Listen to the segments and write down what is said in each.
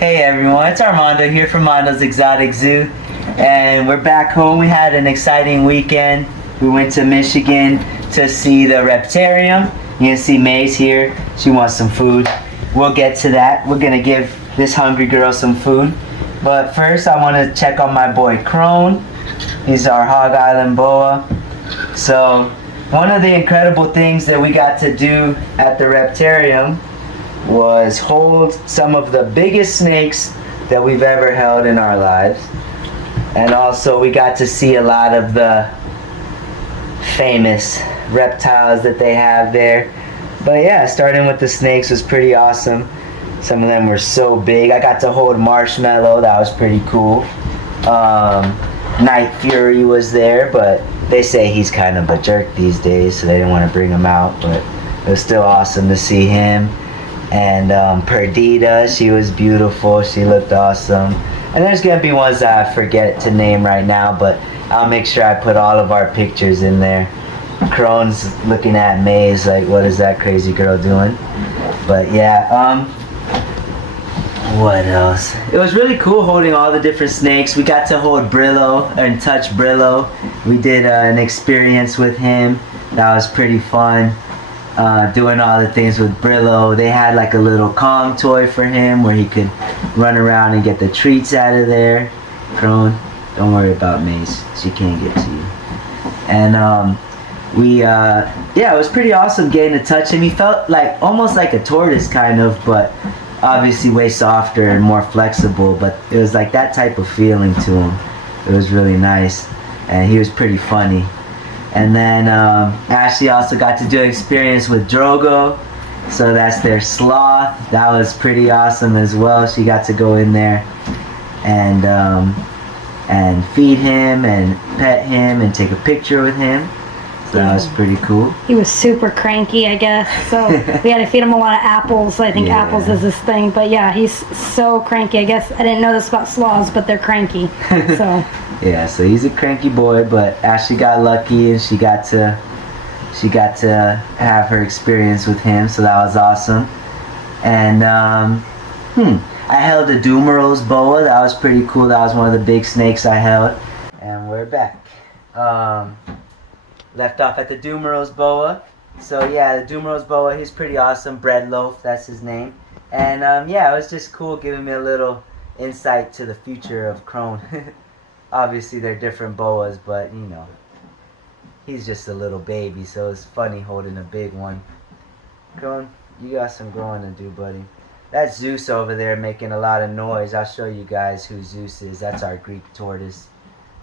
Hey everyone, it's Armando here from Mondo's Exotic Zoo, and we're back home. We had an exciting weekend. We went to Michigan to see the Reptarium. You can see May's here. She wants some food. We'll get to that. We're gonna give this hungry girl some food. But first I want to check on my boy Crone. He's our Hog Island boa. So one of the incredible things that we got to do at the Reptarium was hold some of the biggest snakes that we've ever held in our lives, and also we got to see a lot of the famous reptiles that they have there. But yeah, starting with the snakes was pretty awesome. Some of them were so big. I got to hold Marshmallow. That was pretty cool. Night Fury was there, but they say he's kind of a jerk these days, so they didn't want to bring him out, but it was still awesome to see him. And Perdita, she was beautiful. She looked awesome. And there's gonna be ones that I forget to name right now, but I'll make sure I put all of our pictures in there. Crone's looking at Maze like, what is that crazy girl doing? But yeah, what else? It was really cool holding all the different snakes. We got to hold Brillo and touch Brillo. We did an experience with him. That was pretty fun. Doing all the things with Brillo. They had like a little Kong toy for him where he could run around and get the treats out of there. Crone, don't worry about Mace. She can't get to you. And yeah, it was pretty awesome getting to touch him. He felt like almost like a tortoise kind of, but obviously way softer and more flexible. But it was like that type of feeling to him. It was really nice, and he was pretty funny. And then Ashley also got to do an experience with Drogo. So that's their sloth. That was pretty awesome as well. She got to go in there and feed him and pet him and take a picture with him. So that was pretty cool. He was super cranky, I guess. So we had to feed him a lot of apples. I think apples is his thing. But yeah, he's so cranky. I guess I didn't know this about sloths, but they're cranky. So yeah, so he's a cranky boy, but Ashley got lucky and she got to have her experience with him, so that was awesome. And I held a Dumeril's boa. That was pretty cool. That was one of the big snakes I held. And we're back. Left off at the Dumeril's boa. So yeah, the Dumeril's boa, he's pretty awesome. Bread Loaf, that's his name. And yeah, it was just cool giving me a little insight to the future of Crone. Obviously they're different boas, but you know, he's just a little baby, so it's funny holding a big one. Crone, you got some growing to do, buddy. That's Zeus over there making a lot of noise. I'll show you guys who Zeus is. That's our Greek tortoise.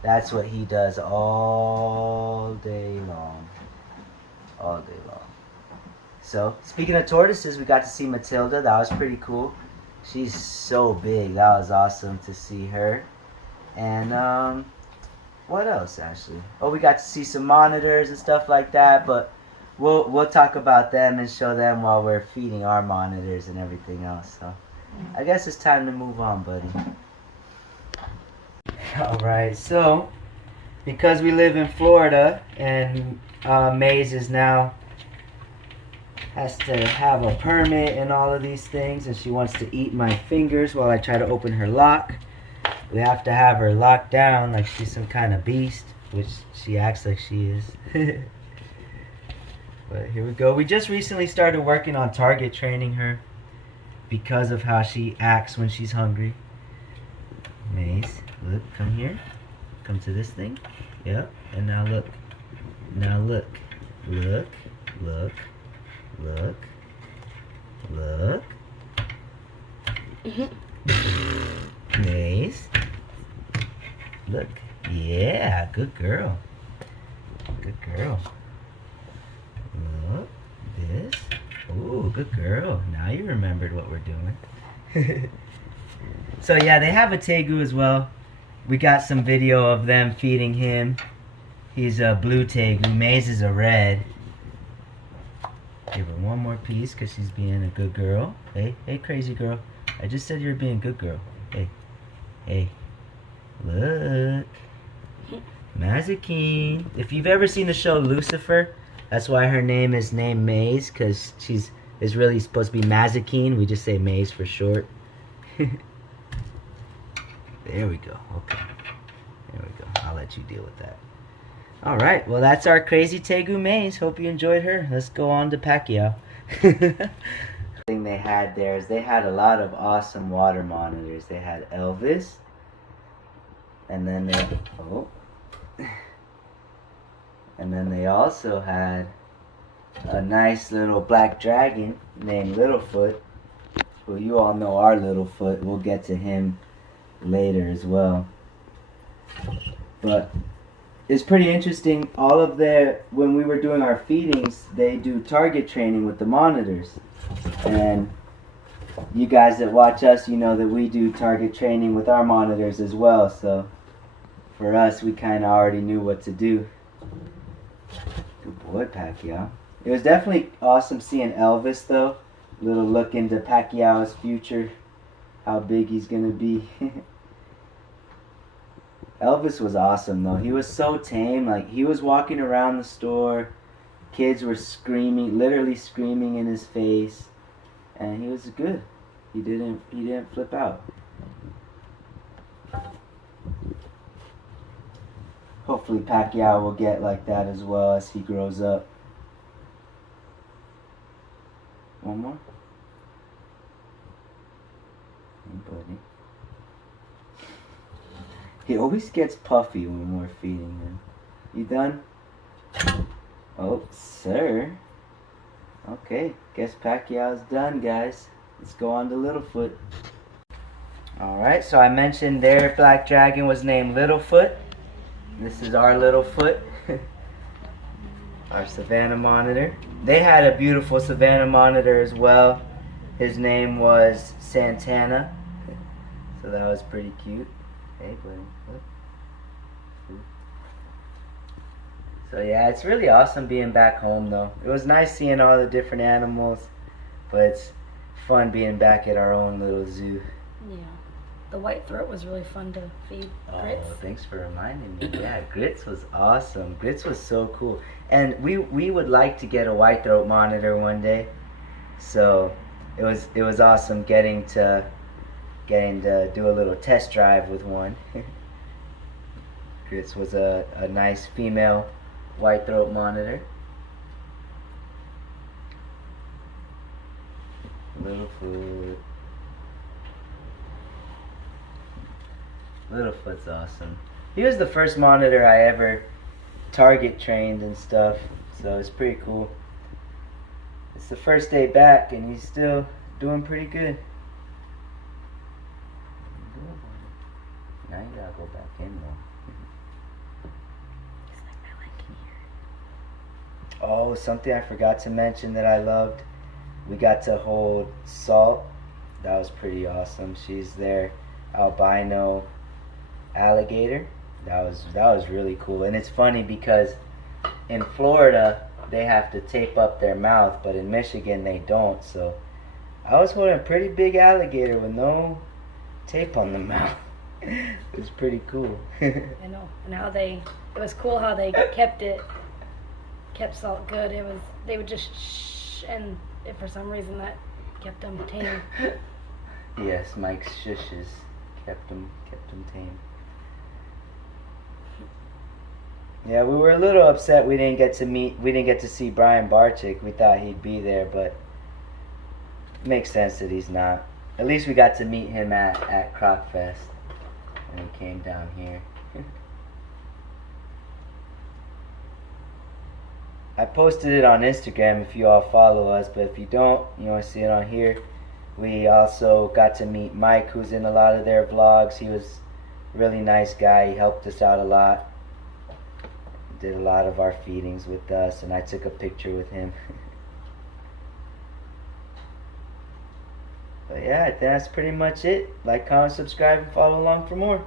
That's what he does all day long. All day long. So, speaking of tortoises, we got to see Matilda. That was pretty cool. She's so big. That was awesome to see her. And, what else, Ashley? Oh, we got to see some monitors and stuff like that, but we'll talk about them and show them while we're feeding our monitors and everything else. So, I guess it's time to move on, buddy. Alright, so because we live in Florida and Maze is now has to have a permit and all of these things, and she wants to eat my fingers while I try to open her lock. We have to have her locked down like she's some kind of beast, which she acts like she is. But here we go. We just recently started working on target training her because of how she acts when she's hungry. Maze, look, come here. Come to this thing. Yep. And now look. Now look. Look. Look. Look. Look. Maze. Look. Yeah, good girl. Good girl. Look. This. Ooh, good girl. Now you remembered what we're doing. So yeah, they have a tegu as well. We got some video of them feeding him. He's a blue tegu. Maze is a red. Give her one more piece because she's being a good girl. Hey, hey, crazy girl. I just said you're being a good girl. Hey, hey, look. Mazikeen. If you've ever seen the show Lucifer, that's why her name is named Maze, because she's really supposed to be Mazikeen. We just say Maze for short. There we go. Okay. There we go. I'll let you deal with that. All right. Well, that's our crazy Tegu maze. Hope you enjoyed her. Let's go on to Pacquiao. Thing they had there is they had a lot of awesome water monitors. They had Elvis, and then they also had a nice little black dragon named Littlefoot. Well, you all know our Littlefoot. We'll get to him later as well. But it's pretty interesting. All of when we were doing our feedings, they do target training with the monitors. And you guys that watch us, you know that we do target training with our monitors as well. So for us, we kind of already knew what to do. Good boy, Pacquiao. It was definitely awesome seeing Elvis, though. Little look into Pacquiao's future, how big he's gonna be. Elvis was awesome, though. He was so tame. Like, he was walking around the store, kids were screaming, literally screaming in his face, and he was good. He didn't flip out. Hopefully Pacquiao will get like that as well as he grows up. One more? Hey, buddy. He always gets puffy when we're feeding him. You done? Oh, sir. Okay, guess Pacquiao's done, guys. Let's go on to Littlefoot. Alright, so I mentioned their black dragon was named Littlefoot. This is our Littlefoot. Our Savannah monitor. They had a beautiful Savannah monitor as well. His name was Santana. So that was pretty cute. Hey, buddy. Look. So yeah, it's really awesome being back home though. It was nice seeing all the different animals, but it's fun being back at our own little zoo. Yeah. The white throat was really fun to feed. Grits. Oh, thanks for reminding me. Yeah, Grits was awesome. Grits was so cool. And we would like to get a white throat monitor one day. So it was awesome getting to do a little test drive with one. Grits was a nice female white throat monitor. Littlefoot. Littlefoot's awesome. He was the first monitor I ever target trained and stuff, so it's pretty cool. It's the first day back and he's still doing pretty good. Now you gotta go back in though. Oh, something I forgot to mention that I loved. We got to hold Salt. That was pretty awesome. She's their albino alligator. That was really cool. And it's funny because in Florida they have to tape up their mouth, but in Michigan they don't. So I was holding a pretty big alligator with no tape on the mouth. It was pretty cool. I know. And how it was cool how they kept Salt good. They would just shh, and if for some reason that kept them tame. Yes, Mike's shushes kept them tame. Yeah, we were a little upset we didn't get to see Brian Barczyk. We thought he'd be there, but it makes sense that he's not. At least we got to meet him at Croc Fest when he came down here. I posted it on Instagram if you all follow us, but if you don't, you want to see it on here. We also got to meet Mike, who's in a lot of their vlogs. He was a really nice guy. He helped us out a lot. Did a lot of our feedings with us, and I took a picture with him. But yeah, that's pretty much it. Like, comment, subscribe, and follow along for more.